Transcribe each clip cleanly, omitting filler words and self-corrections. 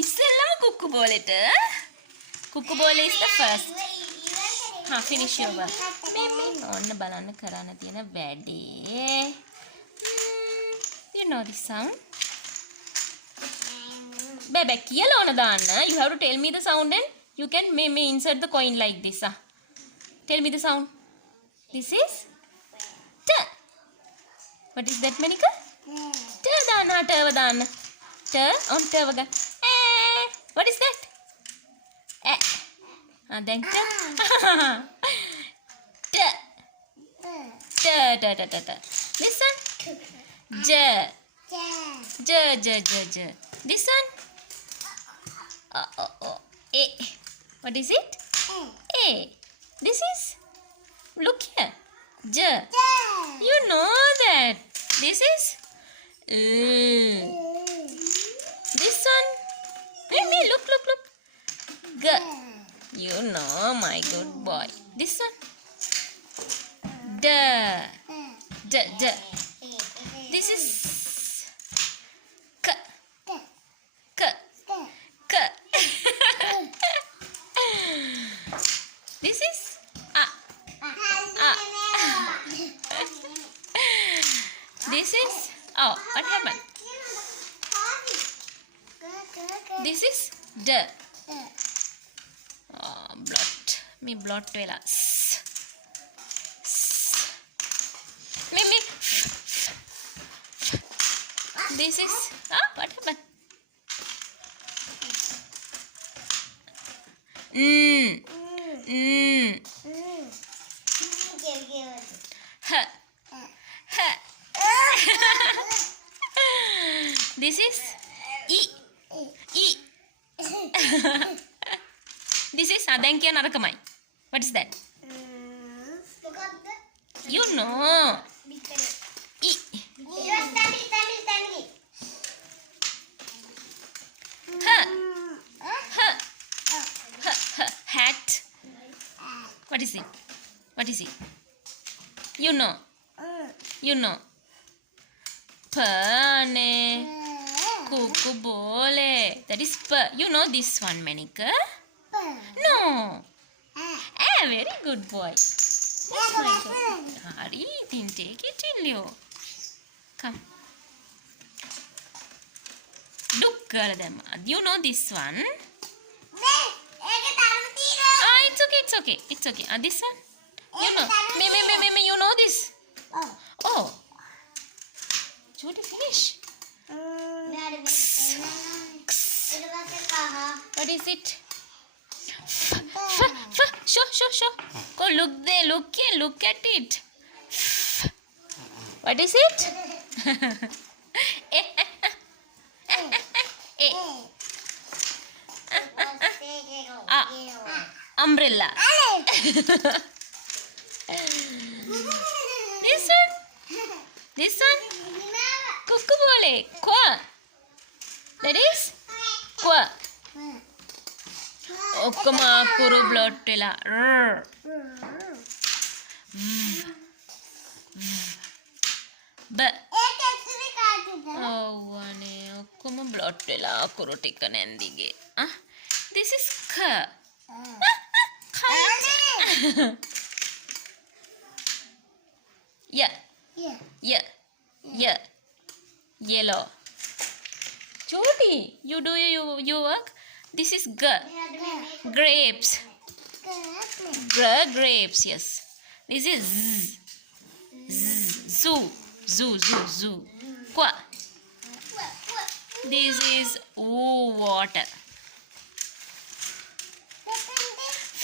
ඉස්සෙල්ලාම කුක්කු බෝලෙට. කුක්කු බෝලේ is the first. Finish your work. මේ ඔන්න බලන්න කරන්න තියෙන වැඩේ. You know this sound? බෑ කියලා ඕන දාන්න. You have to tell me the sound and you can may insert the coin like this. Tell me the sound. This is T. What is that, Manika? T දාන්න. T දාන්න. T on T වග. What is that? Then T. T. This one? J. This one? A. What is it? A. This is? Look here. J. You know that. This is? This one? Me, look. G. You know, my good boy. This one? D. This is K. This is A. This is what happened? This is D. Blot vela. Me. This is what happened? This is E. This is දැන් කියන අරකමයි. What is that? You know. E. Hat. What is it? You know. Pane. Kuku bole. That is P. You know this one, Manika? No. Very good boy. That's my God. Hari, then take it till you. Come. Look at them. You know this one? It's okay. This one? You know. Me, you know this? Oh. Jodi, finish. What is it? Show. Go look there. Look at it. What is it? Umbrella. This one? Kuku bole. Kwa. That is? Kwa. ඔක්කොම අකුරු බ්ලොට් වෙලා බ ඔව්වනේ ඔක්කොම බ්ලොට් වෙලා අකුරු ටික නැන්දිගේ this is K. Yeah. Yellow. Jodi, you do your work. This is G. Grapes. Grapes, yes. This is Z. Zoo. Qua. This is water.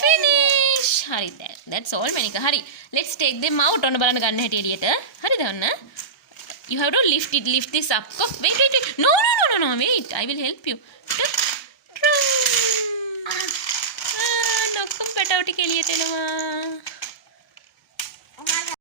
Finish. Hurry, that's all, Manika. Hurry. Let's take them out. On balana ganna heti eliyata. Hurry donna. You have to lift this up. Wait. No. Wait. I will help you. නොක්කම් පැටවටි කෙලියට එනවා